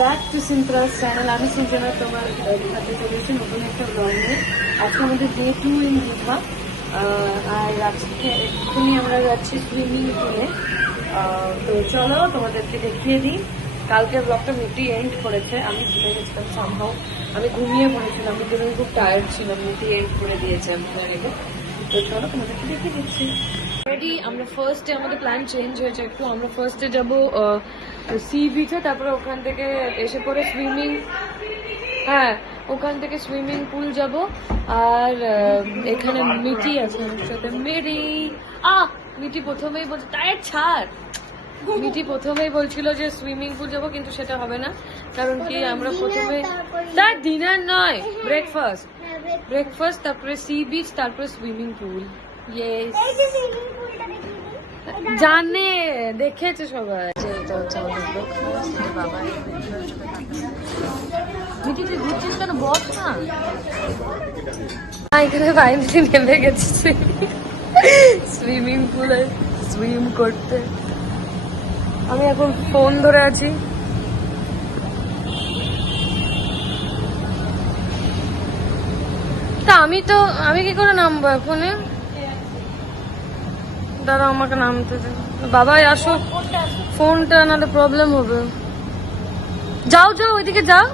Back to সিম্পলাস channel. আমি সিম্পলা তোমার সাথে চলে এসেছি নতুন একটা ব্লগ নিয়ে। আজকে আমাদের ডে 2 ইন দীঘা। আর আজকে এক্ষুনি আমরা যাচ্ছি সুইমিং পুলে। তো চলো তোমাদেরকে দেখিয়ে দিই। কালকের ব্লগটা মিটি এন্ড করেছে, আমি ভুলে গেছিলাম সম্ভব, আমি ঘুমিয়ে পড়েছিলাম, আমি দুজন খুব টায়ার্ড ছিলাম, মিটি এন্ড করে দিয়েছে আমি ভুলে গেলে। তো চলো তোমাদেরকে দেখিয়ে দিচ্ছি। অলরেডি আমরা ফার্স্টে আমাদের প্ল্যান চেঞ্জ হয়েছে একটু। আমরা ফার্স্টে যাবো সি বিচে, তারপরে ওখান থেকে এসে পরে সুইমিং, হ্যাঁ ওখান থেকে সুইমিং পুল যাব। আর এখানে মিটি আছে আমার সাথে, মিটি প্রথমেই বলছে টায়ার ছাড়, মিটি প্রথমেই বলছিল যে সুইমিং পুল যাবো, কিন্তু সেটা হবে না। কারণ কি আমরা প্রথমে তার ডিনার নয়, ব্রেকফাস্ট তারপরে সি বিচ তারপরে সুইমিং পুল। ইয়েস জানে, দেখেছে সবাই। এটা হচ্ছে আমাদের ব্রেকফাস্ট। বাবা মিটি তুই ঘুরছিস কেন, বস না। এখানে ফাইনালি নেমে গেছি সুইমিং পুলে সুইম করতে। আমি এখন ফোন ধরে আছি। তা আমি কি করে নামবো এখনে? দাদা আমাকে নামতে দে। বাবাই আসো, ফোনটা নাহলে প্রবলেম হবে। যাও যাও ওইদিকে যাও।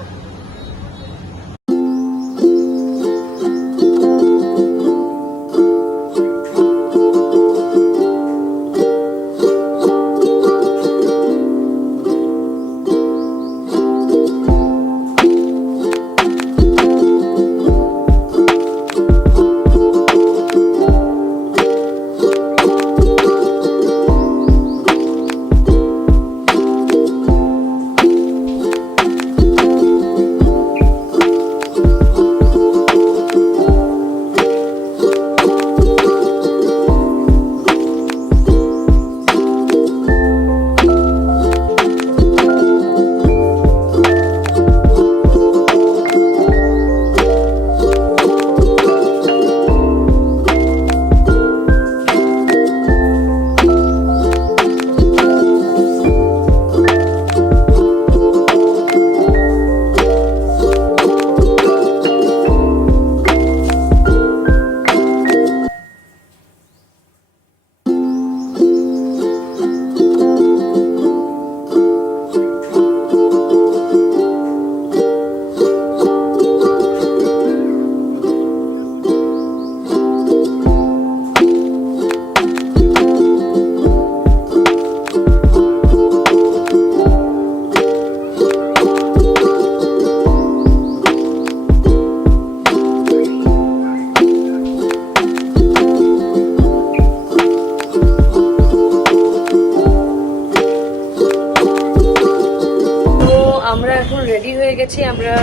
আমরা এখন রেডি হয়ে গেছি। আমরা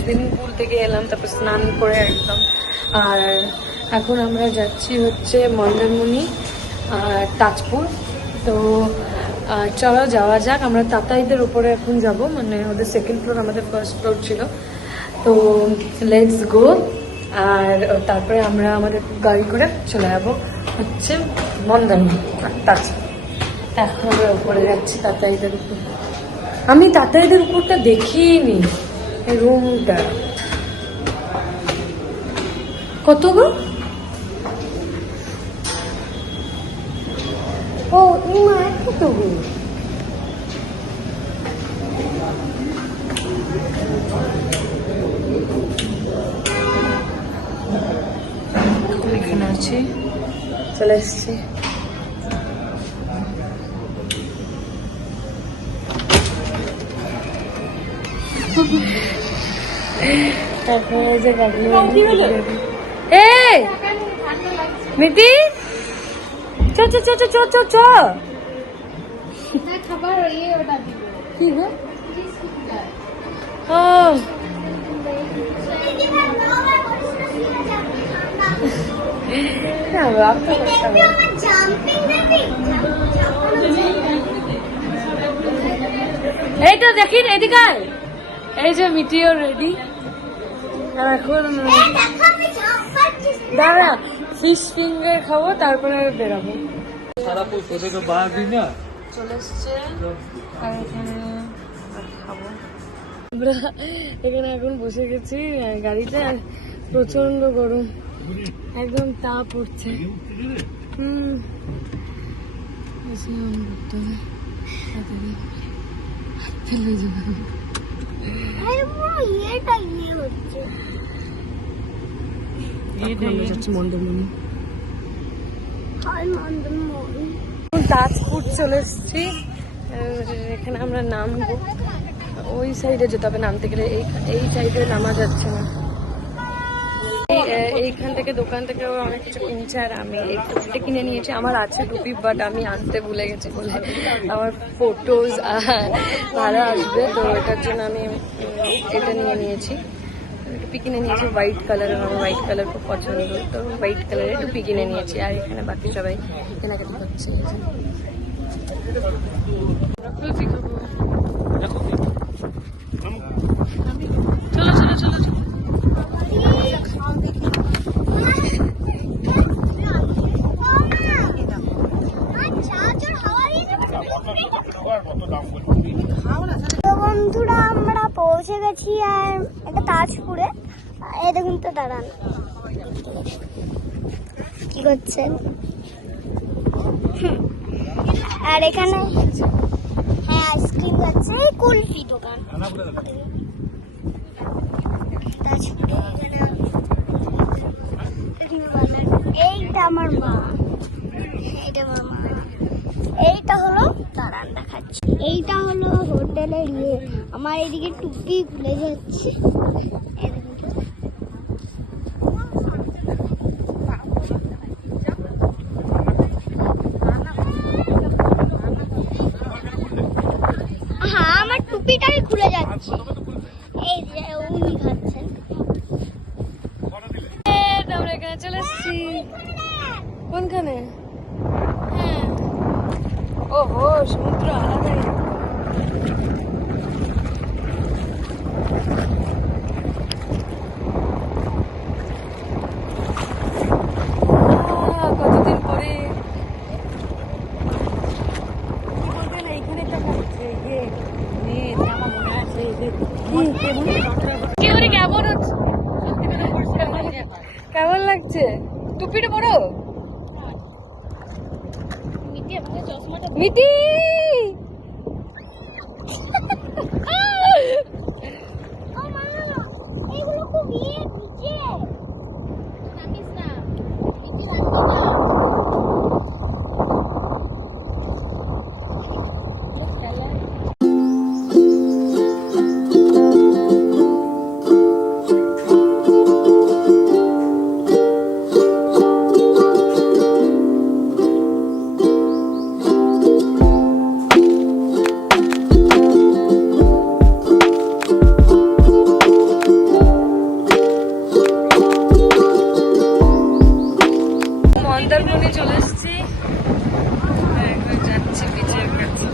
সুইমিং পুল থেকে এলাম, তারপর স্নান করে একদম। আর এখন আমরা যাচ্ছি হচ্ছে মন্দারমণি আর তাজপুর। তো চলো যাওয়া যাক। আমরা তাতাইদের উপরে এখন যাব, মানে ওদের সেকেন্ড ফ্লোর, আমাদের ফার্স্ট ফ্লোর ছিল। তো লেটস গো। আর তারপরে আমরা আমাদের গাড়ি করে চলে যাবো হচ্ছে মন্দারমণি তাজপুর। এখন আমরা উপরে যাচ্ছি তাতাইদের উপর। আমি তাতাইদের উপরটা দেখিনি, রুমটা কত গো? ও ইমা কত গো? এখানে আছি, চলে এসছি। তারপরে যে মিটি চ চ চ চ চ চ কি গো? ও এইটা দেখিন, এদিকে এই যে মিটিও রেডি। আর এখন দাঁড়া ফিশ ফিঙ্গার খাবো, তারপরে বেরাবো। চলে এসছে আর এখানে খাবো। আমরা এখানে এখন বসে গেছি গাড়িতে, আর প্রচন্ড গরম, একদম তাপ উঠছে। মন্ডলমণি, তাজপুর চলে এসছি। এখানে আমরা নামবো, ওই সাইডে যেতে হবে নামতে গেলে, এই সাইডে নামা যাচ্ছে না। এইখান থেকে দোকান থেকে অনেক কিছু কিনছে, আর আমি এই টুপিটা কিনে নিয়েছি। আমার আছে টুপি, বাট আমি আনতে ভুলে গেছি বলে আমার ফটোজ ভালো আসবে, তো এটার জন্য আমি এটা নিয়ে নিয়েছি। টুপি কিনে নিয়েছি হোয়াইট কালারের, আমার হোয়াইট কালার খুব পছন্দ, তো হোয়াইট কালারের টুপি কিনে নিয়েছি। আর এখানে বাকি সবাই কেনাকাটি করছে। চলো চলো চলো চলো। বন্ধুরা আমরা পৌঁছে গেছি আর এটা তাজপুরে। এই দেখুন তো, দাঁড়ান, কি করছেন? আর এখানে হ্যাঁ আইসক্রিম আছে, কুলফি দোকান তাজপুরে। এইটা আমার মা, এইটা আমার মা। এইটা হলো, দাঁড়ান দেখাচ্ছি, এইটা হলো হোটেলের ইয়ে। আমার এদিকে টুপি খুলে যাচ্ছে। হ্যাঁ আমার টুপিটাই খুলে যাচ্ছে। এই যে উনি খাচ্ছেন। আমরা এখানে চলে এসেছি। কোনখানে? হ্যাঁ, ওহো, সমুদ্র আলাদাই। কতদিন পরে এইখানে একটা পড়ছে, কেমন হচ্ছে? কেমন লাগছে? টুপিটা বড় মিটি। এইগুলো খুব ইয়ে নিচে রাখিস না। মন্দারমণি চলে এসেছি, যাচ্ছি বিচের কাছে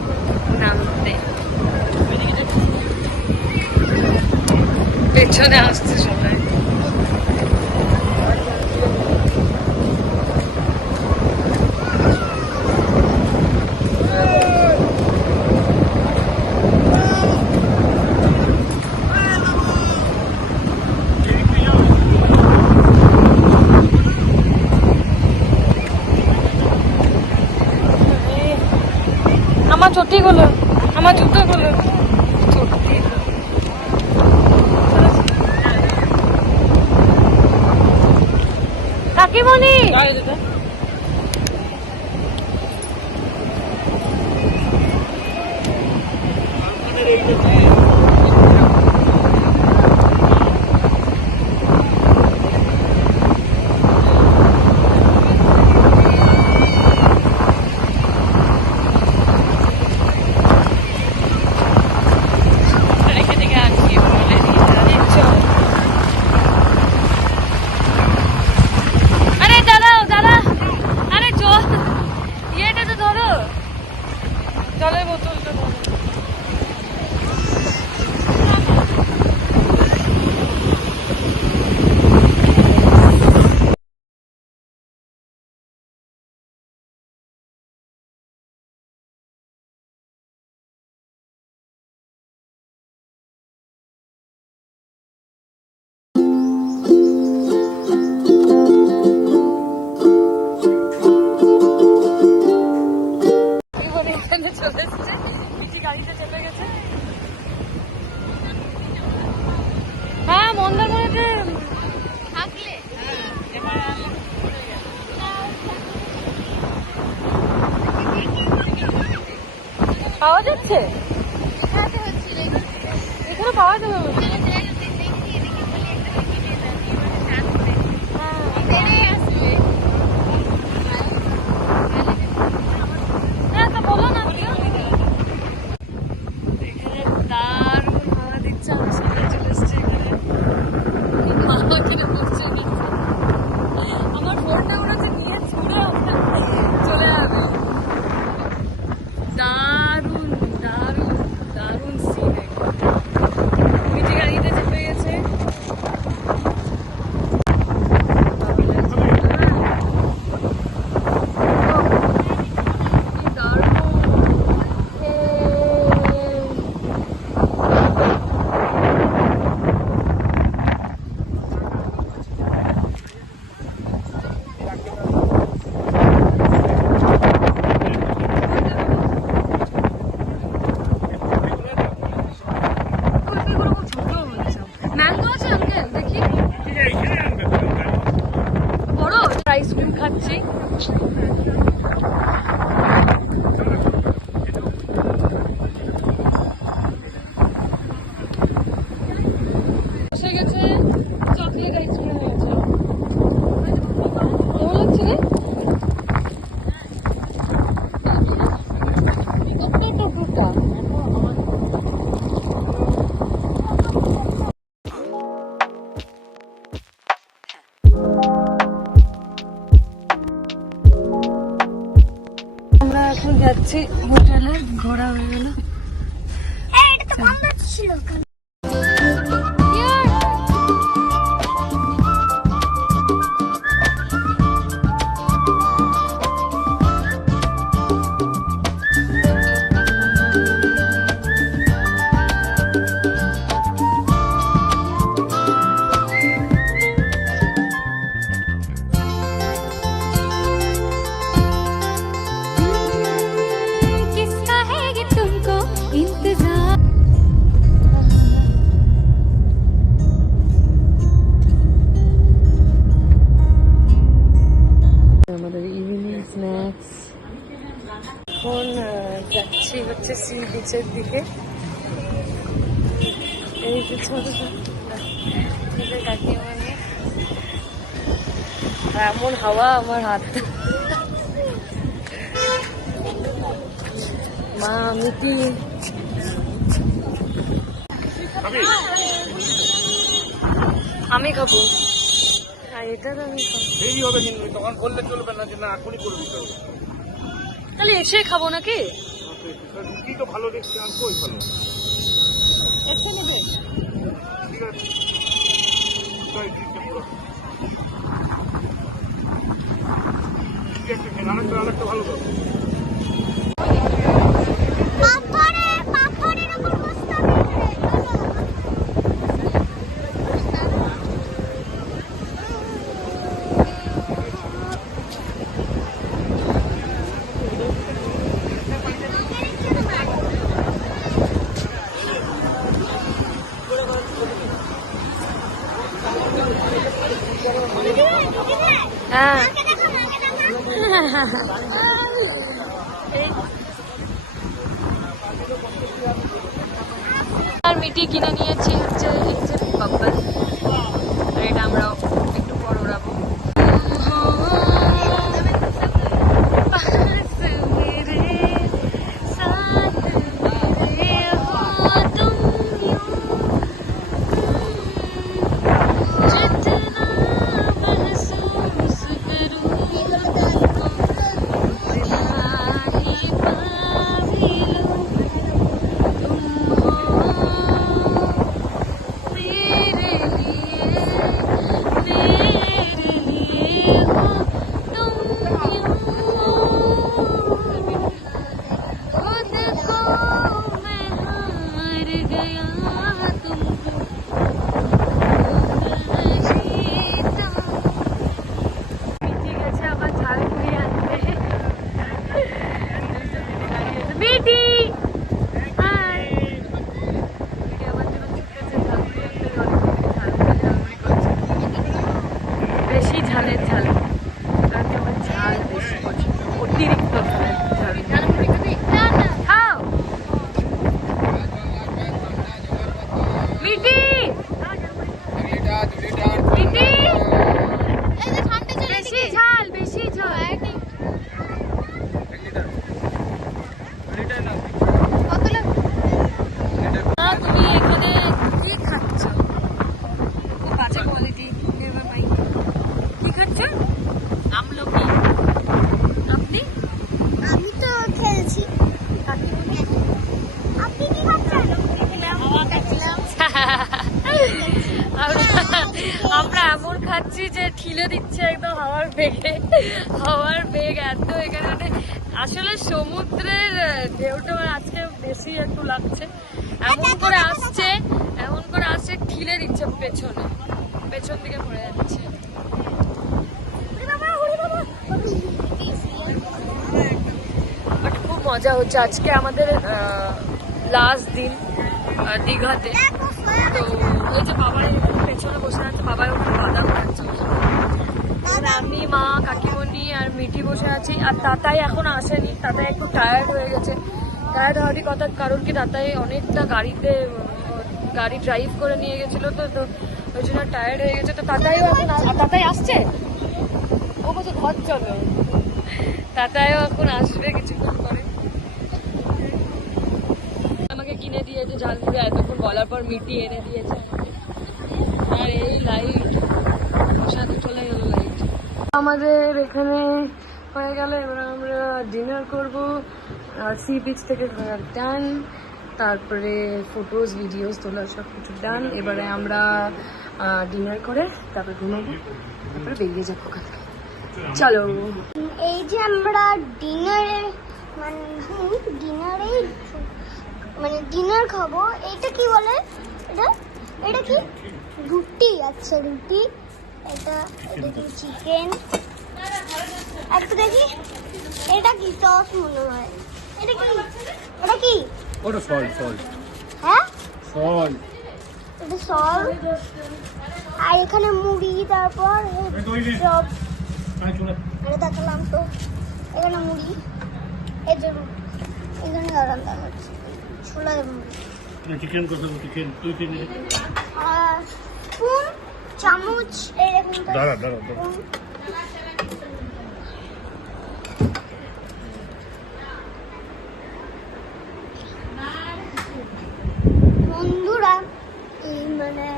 নামতে। পেছনে আসছে সবাই। আমার চটিগুলো, আমার জুতোগুলো, চটি। কাকিমণি, জলের বোতলটা ধরো। পাওয়া যাচ্ছে? এখানে পাওয়া যাবে মনে হয়। হ্যাঁ, তা বলো না তুমিও। এখানে দারুণ হাওয়া দিচ্ছে, আমি সামনে চলে এসছি এখানে। হাওয়া কিনে বসছে এখানে। আমার ফোনটা মনে হচ্ছে নিয়ে ছুড়ে আপনার চলে যাবে। দারুণ দারুণ দারুণ সিন একদম। মিঠি গাড়িতে চেপে গেছে। ম্যাঙ্গো আছে আঙ্কেল, দেখি বড়। আইসক্রিম খাচ্ছি। বসে গেছে, চকলেট আইসক্রিম হয়েছে। কেমন লাগছে রে? কতটা টুকটা আমরা এখন যাচ্ছি হোটেলে। ঘোরা হয়ে গেল। এটা তো বন্ধ ছিল। किसका है ये तुमको इंतजार। আমাদের ইভিনিং স্ন্যাক্স। এখন যাচ্ছি হচ্ছে সি বিচের দিকে। এই যে ছোট ছোট কাকিমা নিয়ে। আর এমন হাওয়া আমার হাত। মা মিটি আমি খাবো। আর এটা তো আমি খাবো। দেরি হবে কিন্তু তখন বললে চলবে না যে না এখনই করে দিতে হবে। তাহলে এসে খাবো নাকি? রুটি তো ভালো দেখছি আর কই ভালো। একশো নেবে? ঠিক আছে তাই দিতে পুরো। ঠিক আছে আরেকটা ভালো করো। পাথরের উপর বসতে হবে। হ্যাঁ আর মিটি কিনে নিয়েছি হচ্ছে এই যে বাব্বাল। আর এটা আমরা একটু পর ওড়াবো। খাচ্ছি যে ঠিলে দিচ্ছে একদম হাওয়ার বেগে। হাওয়ার বেগ এত এখানে, মানে আসলে সমুদ্রের ঢেউটা মানে আজকে বেশি একটু লাগছে। এমন করে আসছে ঠিলে দিচ্ছে পেছন দিকে পড়ে যাচ্ছে। বাট খুব মজা হচ্ছে আজকে আমাদের লাস্ট দিন দীঘাতে। তো এই যে বাবার পেছনে বসে আছে, বাবার ওখানে বাদাম খাচ্ছে। আমি, মা, কাকিমণি আর মিঠি বসে আছি। আর তাতাই এখন আসেনি, তাতাই একটু টায়ার্ড হয়ে গেছে। টায়ার্ড হওয়ারই কথা, কারণ কি তাতাই অনেকটা গাড়ি ড্রাইভ করে নিয়ে গেছিলো, তো ওই জন্য টায়ার্ড হয়ে গেছে। তো তাতাইও এখন তাতাই আসছে, ও বলছে ঘর চলো। তাতাইও এখন আসবে কিছুক্ষণ পরে। আমাকে কিনে দিয়েছে ঝালমুড়ি, এতক্ষণ বলার পর মিটি এনে দিয়েছে। আর এই লাইট সাথে চলে গেল লাইট। আমাদের এখানে হয়ে গেল, এবার আমরা ডিনার করব। সি বিচ থেকে ডান, তারপরে ফটোজ ভিডিওস তোলা সব কিছু ডান। এবারে আমরা ডিনার করে তারপরে ঘুমাবো, তারপরে বেরিয়ে যাবো কালকে। চলো, এই যে আমরা ডিনার খাবো। এটা কি বলে? এটা কি রুটি? আচ্ছা রুটি। এটা কি চিকেন? একটু দেখি, এটা কি সস মনে হয়। এটা কি ওটা সল হ্যাঁ সল এটা সস। আর এখানে মুড়ি, তারপর সব এটা দেখালাম তো। এখানে মুড়ি, এই যে রুটি, এখানে আলাদা হচ্ছে ছোলা মুড়ি। চিকেন কষা, চিকেন তুই কিনে আর স্পুন, চামচ, এরকম দাঁড়া বন্ধুরা। এই মানে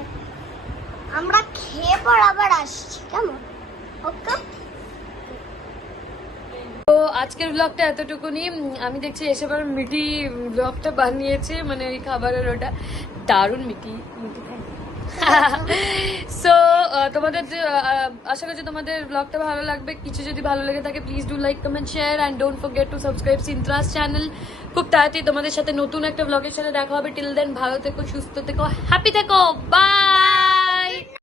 আমরা খেয়ে পর আবার আসছি, কেমন? ওকে। তো আজকের ব্লগটা এতটুকুনি। আমি দেখছি এসেবার মিটি ব্লগটা বানিয়েছে, মানে ওই খাবারের ওটা দারুণ। মিটি সো তোমাদের আশা করছি তোমাদের ব্লগটা ভালো লাগবে। কিছু যদি ভালো লেগে থাকে please do like, comment, share and don't forget to subscribe সিনথ্রাস চ্যানেল। খুব তাড়াতাড়ি তোমাদের সাথে নতুন একটা ব্লগের সাথে দেখা হবে। টিল দেন ভালো থেকো, সুস্থ থেকো, হ্যাপি থেকো, বাই।